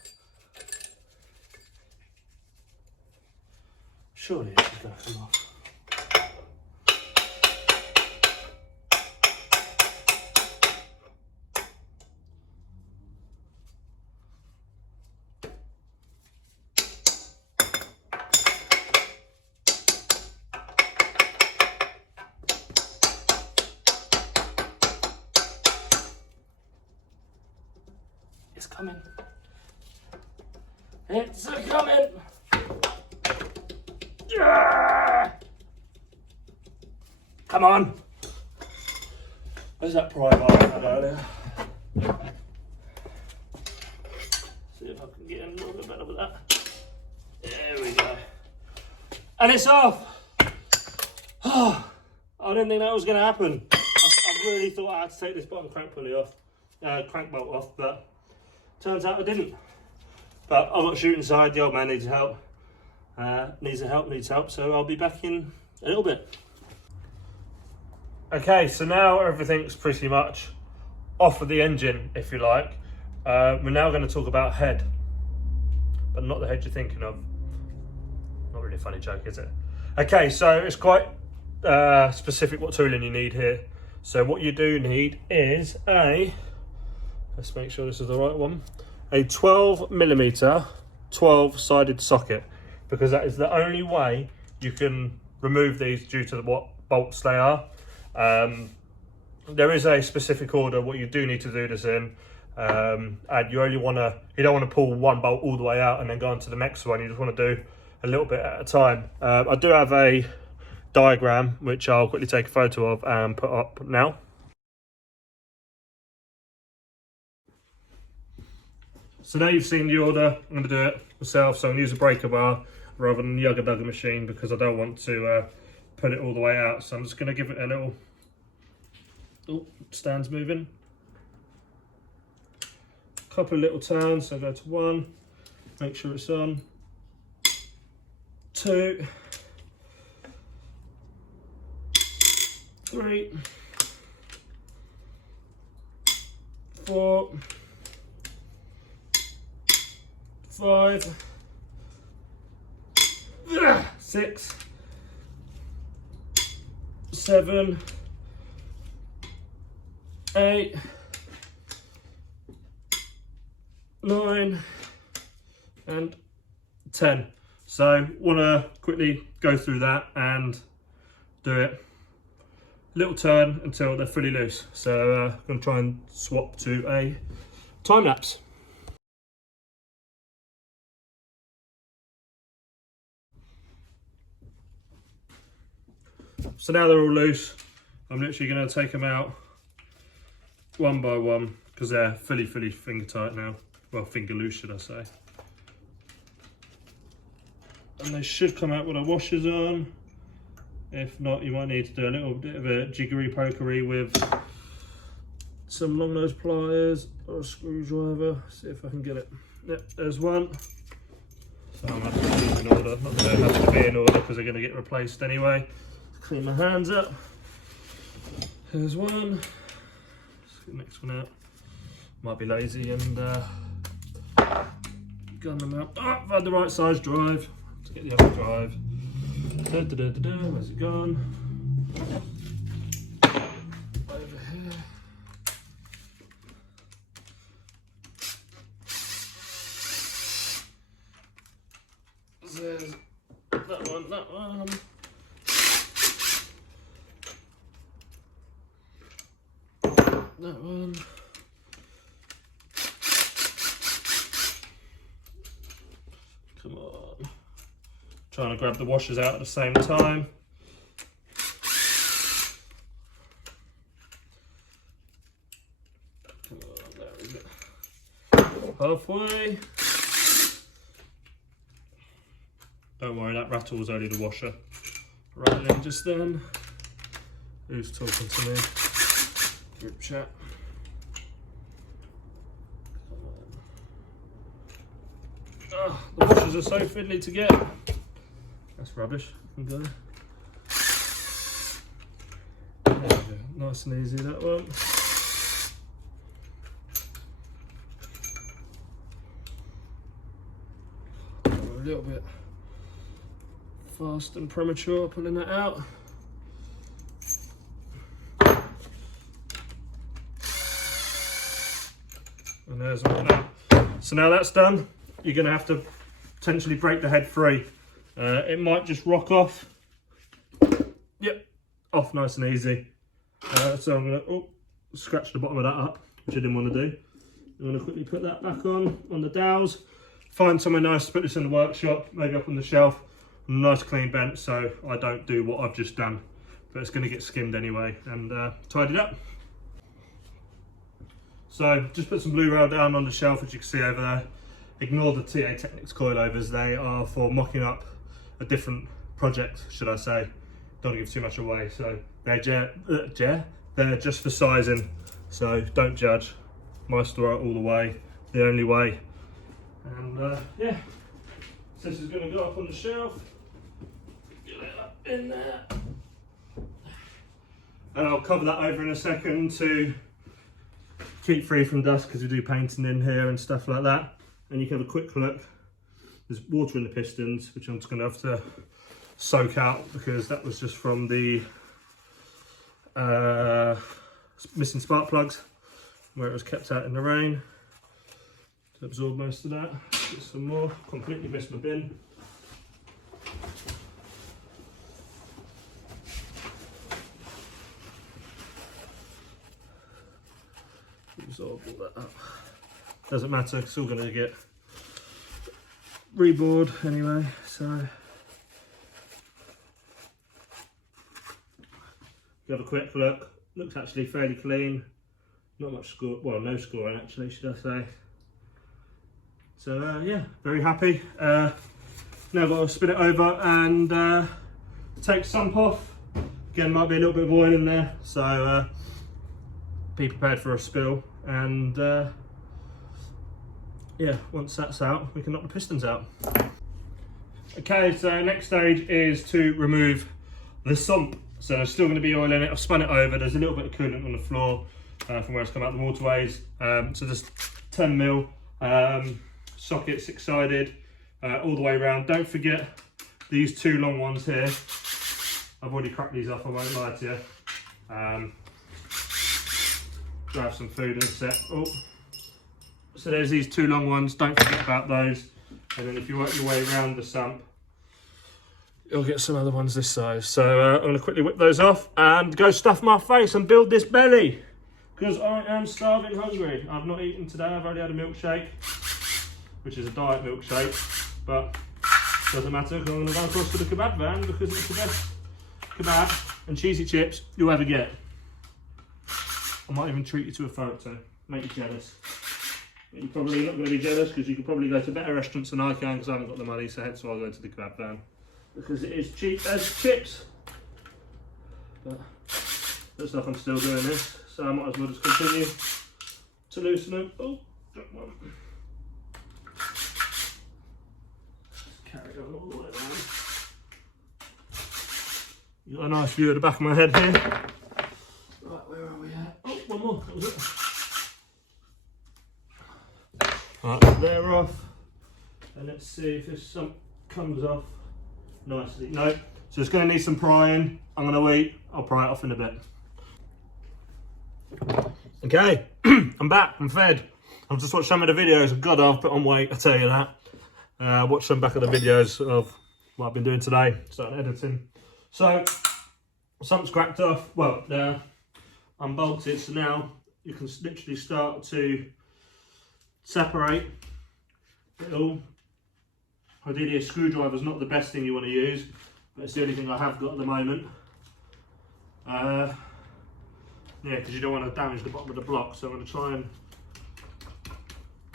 Surely it should go come off. It's coming. It's coming. Yeah! Come on. Where's that pry bar I had earlier? See if I can get in a little bit better with that. There we go. And it's off. Oh, I didn't think that was going to happen. I really thought I had to take this bottom crank pulley off, crank bolt off, but turns out I didn't. But I'm not shooting side, the old man needs help. Needs help, so I'll be back in a little bit. Okay, so now everything's pretty much off of the engine, if you like. We're now going to talk about head, but not the head you're thinking of. Not really a funny joke, is it? Okay, so it's quite specific what tooling you need here. So what you do need is let's make sure this is the right one, a 12mm 12-sided socket, because that is the only way you can remove these due to what bolts they are. There is a specific order what you do need to do this in, and you don't want to pull one bolt all the way out and then go on to the next one. You just want to do a little bit at a time. I do have a diagram which I'll quickly take a photo of and put up now. So now you've seen the order, I'm going to do it myself. So I'm going to use a breaker bar rather than the Yugga Dugga machine, because I don't want to put it all the way out. So I'm just going to give it a little, oh, stand's moving. Couple of little turns, so go to 1, make sure it's on, 2, 3, 4, 5, 6, 7, 8, 9 and 10. So want to quickly go through that and do it. Little turn until they're fully loose. So I'm going to try and swap to a time lapse. So now they're all loose, I'm literally going to take them out one by one, because they're fully finger tight now. Well, finger loose, should I say. And they should come out with our washers on. If not, you might need to do a little bit of a jiggery pokery with some long nose pliers or a screwdriver. See if I can get it. Yep, there's one. So I'm going to have to do in order. Not that they have to be in order because they're going to get replaced anyway. Clean my hands up. There's one. Let's get the next one out. Might be lazy and gun them out. Oh, I've had the right size drive. Let's get the other drive. Where's it gone? Over here. There's that one, that one. That one. Trying to grab the washers out at the same time. Come on, there we go. Halfway. Don't worry, that rattle was only the washer. Rattling just then. Who's talking to me? Group chat. Oh, the washers are so fiddly to get. That's rubbish. There we go. Nice and easy, that one. A little bit fast and premature pulling that out. And there's all that. So now that's done, you're going to have to potentially break the head free. It might just rock off. Yep, off nice and easy. So I'm going to scratch the bottom of that up, which I didn't want to do. I'm going to quickly put that back on the dowels. Find somewhere nice to put this in the workshop, maybe up on the shelf. Nice clean bench so I don't do what I've just done. But it's going to get skimmed anyway and tidied up. So just put some blue rail down on the shelf, as you can see over there. Ignore the TA Technics coilovers, they are for mocking up a different project, should I say. Don't give too much away. So they're just for sizing, so don't judge. Master out all the way, the only way. And yeah, so this is going to go up on the shelf. Get it up in there. And I'll cover that over in a second to keep free from dust, because we do painting in here and stuff like that. And you can have a quick look. There's water in the pistons, which I'm just going to have to soak out because that was just from the missing spark plugs where it was kept out in the rain to absorb most of that. Get some more. Completely missed my bin. Absorb all that up. Doesn't matter, it's all going to get reboard anyway, so you have a quick look. Looks actually fairly clean, not much score, well, no scoring actually, should I say. So yeah, very happy. Now I've got to spin it over and take Sump off. Again, might be a little bit of oil in there, so be prepared for a spill. And yeah, once that's out, we can knock the pistons out. Okay, so next stage is to remove the sump. So there's still going to be oil in it. I've spun it over. There's a little bit of coolant on the floor from where it's come out the waterways. So just 10mm socket, 6-sided, all the way around. Don't forget these two long ones here. I've already cracked these off, I won't lie to you. Grab some food in a sec. Oh. So there's these two long ones, don't forget about those. And then if you work your way around the sump, you'll get some other ones this size. So I'm gonna quickly whip those off and go stuff my face and build this belly. Because I am starving hungry. I've not eaten today, I've only had a milkshake, which is a diet milkshake, but doesn't matter because I'm gonna go across to the kebab van because it's the best kebab and cheesy chips you'll ever get. I might even treat you to a photo, make you jealous. But you're probably not going to be jealous because you could probably go to better restaurants than I can because I haven't got the money, so hence why I go to the kebab van. Because it is cheap as chips. But looks like I'm still doing this, so I might as well just continue to loosen them. Oh, drop one. Carry on all the way around. You got a nice view of the back of my head here. Right, where are we at? Oh, one more, that was it. Right, they're off. And let's see if this sump comes off nicely. No, so it's going to need some prying. I'm going to eat, I'll pry it off in a bit. Okay, I'm back, I'm fed. I've just watched some of the videos. God, I've put on weight, I tell you that. Watch some back of the videos of what I've been doing today, starting editing. So, sump's cracked off. Well, unbolted, so now you can literally start to separate it all. Ideally a screwdriver is not the best thing you want to use, but it's the only thing I have got at the moment. Yeah, because you don't want to damage the bottom of the block, so I'm going to try and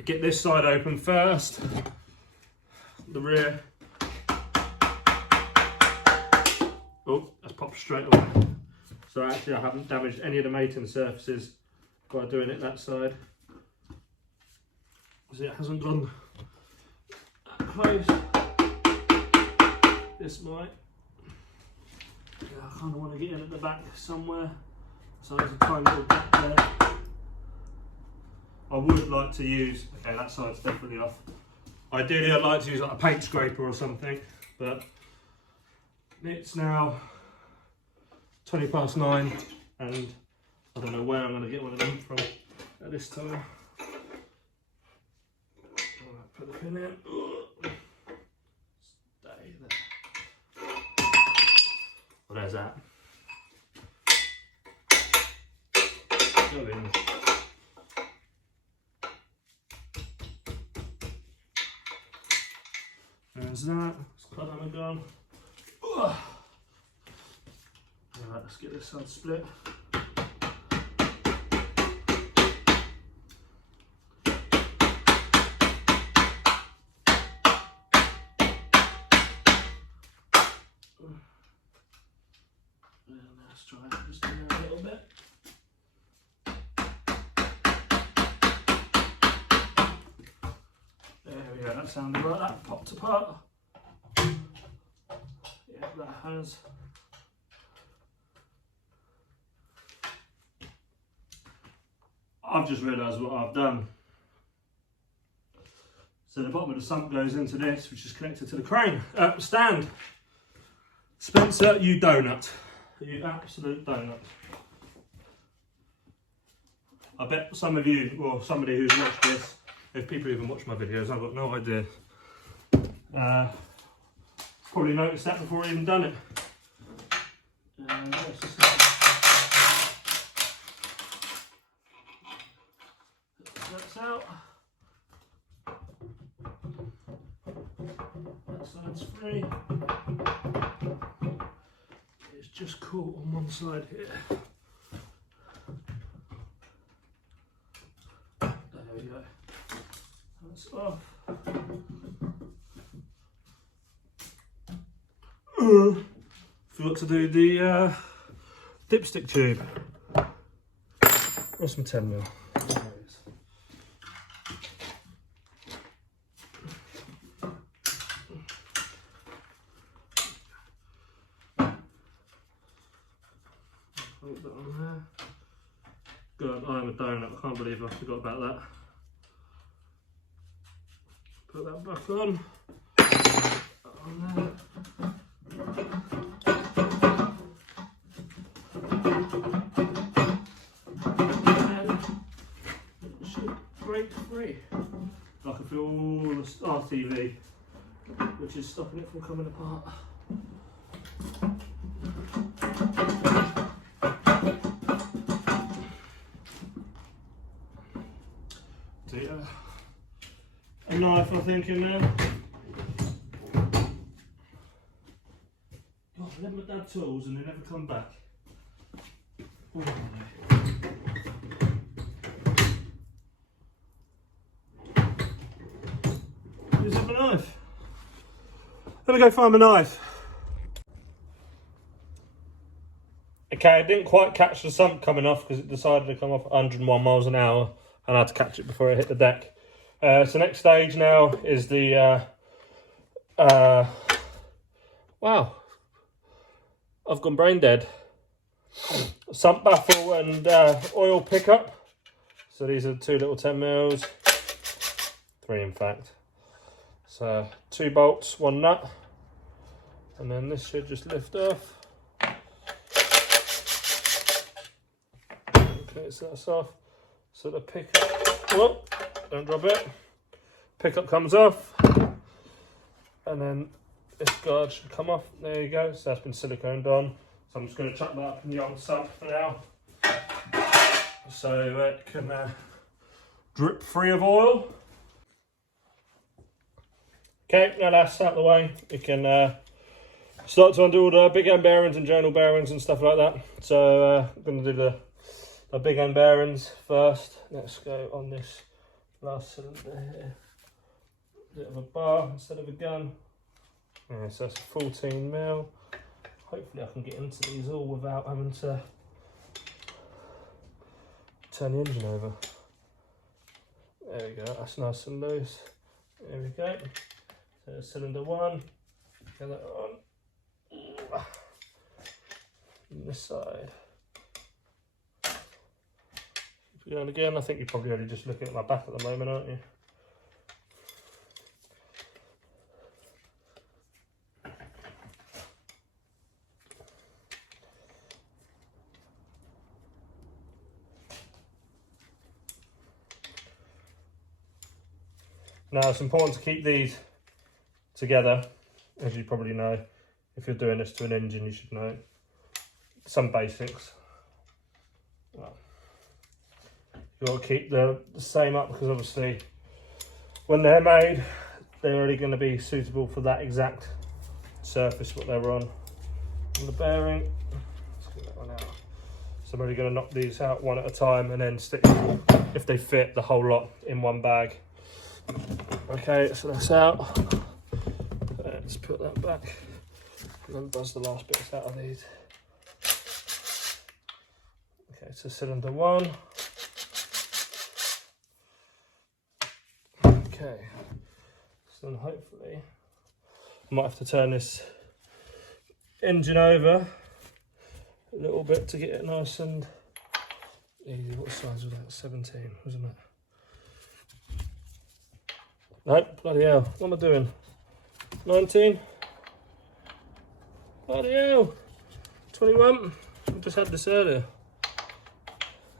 get this side open first, the rear. Oh, that's popped straight away. So actually I haven't damaged any of the mating surfaces by doing it that side. See, it hasn't gone that close. This might. Yeah, I kind of want to get in at the back somewhere. So there's a tiny little gap there. I would like to use, okay, that side's definitely off. Ideally I'd like to use like a paint scraper or something, but it's now 9:20 and I don't know where I'm going to get one of them from at this time. Alright, put the pin in. Stay there. Well, there's that. Go in. There's that. Let's cut that one down. Alright, let's get this side split. Let's try it just in there a little bit. There we go, that sounded like that, popped apart. Yeah, that has. I've just realised what I've done. So the bottom of the sump goes into this, which is connected to the crane, stand. Spencer, you donut. You absolute donut. I bet some of you, or somebody who's watched this, if people even watch my videos, I've got no idea. Probably noticed that before I even done it. That's out. That side's free. It's just caught on one side here. There we go. That's off. Forgot to do the dipstick tube. What's my 10mm? Put that on there. God, I am a donut. I can't believe I forgot about that. Put that back on. There. It should break free. I can feel all the RTV, which is stopping it from coming apart. So yeah, a knife I think in there. God, I let my dad tools and they never come back. Oh, is it my knife? Let me go find my knife. Okay, I didn't quite catch the sump coming off because it decided to come off 101 miles an hour and I had to catch it before it hit the deck. So next stage now is the, wow, I've gone brain dead. Sump baffle and oil pickup. So these are 2 little 10mm, 3 in fact. So 2 bolts, 1 nut, and then this should just lift off. Okay, so that's off. So the pickup, whoop, don't drop it. Pickup comes off, and then this guard should come off. There you go. So that's been siliconed on. So I'm just going to chuck that up in the old sump for now, so it can drip free of oil. Okay, now that's out of the way, we can start to undo all the big end bearings and journal bearings and stuff like that. So I'm going to do the big end bearings first. Let's go on this last cylinder here. Bit of a bar instead of a gun. Yeah, so that's 14mm. Hopefully I can get into these all without having to turn the engine over. There we go, that's nice and loose. There we go. So cylinder 1, get that on. And this side. Going again, I think you're probably only just looking at my back at the moment, aren't you? Now it's important to keep these together, as you probably know. If you're doing this to an engine, you should know some basics. Well, you've got to keep the same up, because obviously when they're made, they're only going to be suitable for that exact surface what they're on. And the bearing, let's get that one out. So I'm only going to knock these out one at a time and then stick, if they fit, the whole lot in one bag. Okay, so that's out. Let's put that back and then buzz the last bits out of these. Okay, so cylinder 1. Okay, so then hopefully I might have to turn this engine over a little bit to get it nice and easy. What size was that? 17, wasn't it? Nope, bloody hell, what am I doing? 19? Bloody hell, 21? I just had this earlier.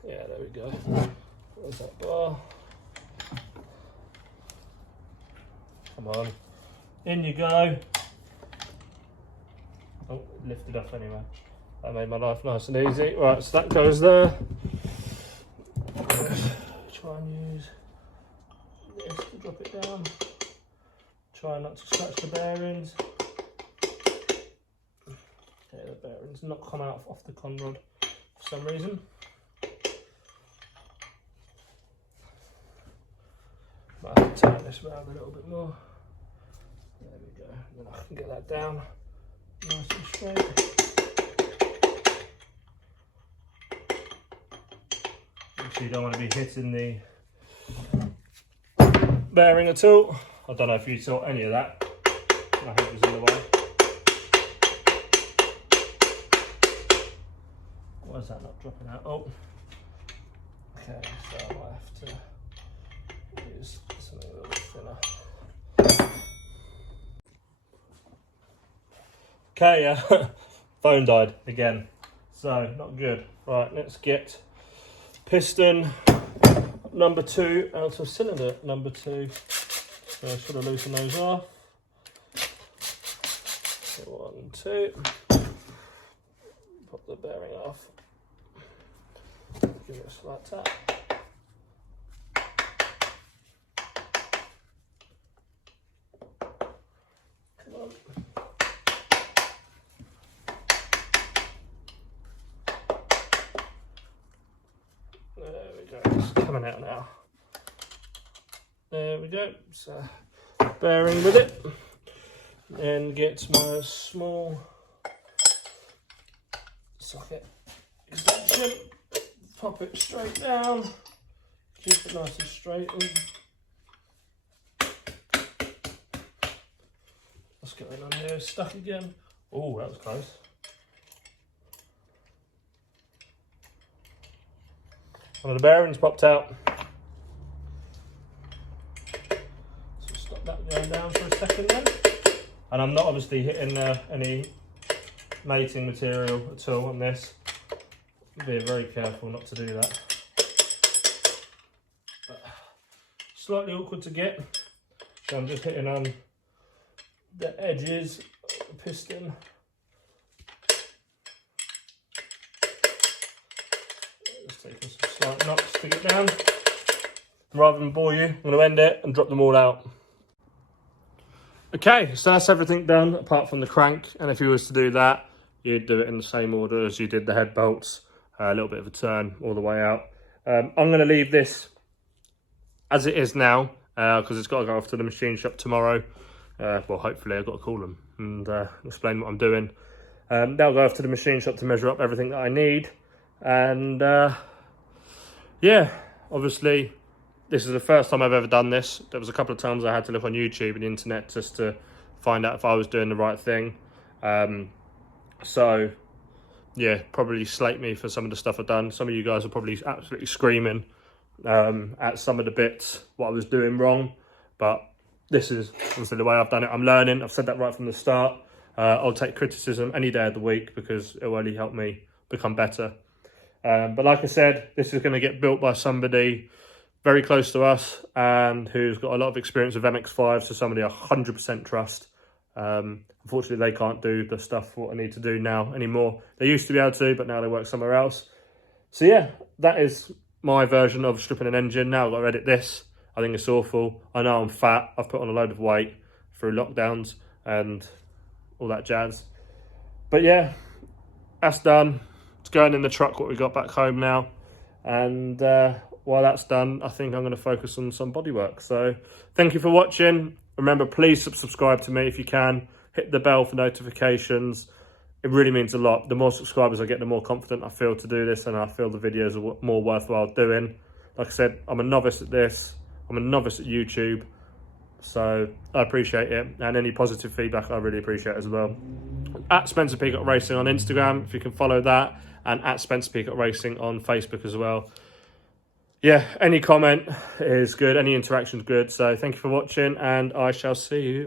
Yeah, there we go. Where's that bar? Come on, in you go. Oh, it lifted up anyway. That made my life nice and easy. Right, so that goes there. Try and use this to drop it down. Try not to scratch the bearings. Okay, the bearings not come out off the con rod for some reason. Might have to turn this around a little bit more. There we go. Then I can get that down nice and straight. You don't want to be hitting the bearing at all. I don't know if you saw any of that. My head was in the way. Why is that not dropping out? Oh. Okay, so I might have to use something a little bit thinner. Okay, yeah. Phone died again. So, not good. Right, let's get piston number 2 out of cylinder number 2. So I should have loosened those off. 1, 2. Pop the bearing off. Give it a slight tap. Come on. It's coming out now. There we go. So bearing with it, and get my small socket extension. Pop it straight down. Keep it nice and straight. What's going on here? Stuck again. Oh, that was close. One of the bearings popped out. So stop that going down for a second then. And I'm not obviously hitting any mating material at all on this. Be very careful not to do that. But slightly awkward to get. So I'm just hitting on the edges of the piston. Taking some slight knocks to get down. Rather than bore you, I'm going to end it and drop them all out. Okay, so that's everything done apart from the crank. And if you was to do that, you'd do it in the same order as you did the head bolts. A little bit of a turn all the way out. I'm going to leave this as it is now because it's got to go off to the machine shop tomorrow. Well, hopefully I've got to call them and explain what I'm doing. They'll go off to the machine shop to measure up everything that I need. And yeah, obviously this is the first time I've ever done this. There was a couple of times I had to look on YouTube and the internet just to find out if I was doing the right thing. So yeah, probably slate me for some of the stuff I've done. Some of you guys are probably absolutely screaming at some of the bits what I was doing wrong, but this is obviously the way I've done it. I'm learning. I've said that right from the start. I'll take criticism any day of the week because it will only help me become better. But like I said, this is going to get built by somebody very close to us and who's got a lot of experience with MX5, so somebody I 100% trust. Unfortunately, they can't do the stuff what I need to do now anymore. They used to be able to, but now they work somewhere else. So yeah, that is my version of stripping an engine. Now I've got to edit this. I think it's awful. I know I'm fat. I've put on a load of weight through lockdowns and all that jazz. But yeah, that's done. It's going in the truck what we got back home now. And while that's done, I think I'm going to focus on some bodywork. So thank you for watching. Remember, please subscribe to me if you can. Hit the bell for notifications. It really means a lot. The more subscribers I get, the more confident I feel to do this, and I feel the videos are more worthwhile doing. Like I said, I'm a novice at this. I'm a novice at YouTube. So I appreciate it. And any positive feedback, I really appreciate as well. At Spencer Peacock Racing on Instagram, if you can follow that. And at Spencer Peacock Racing on Facebook as well. Yeah, any comment is good, any interaction is good. So thank you for watching, and I shall see you.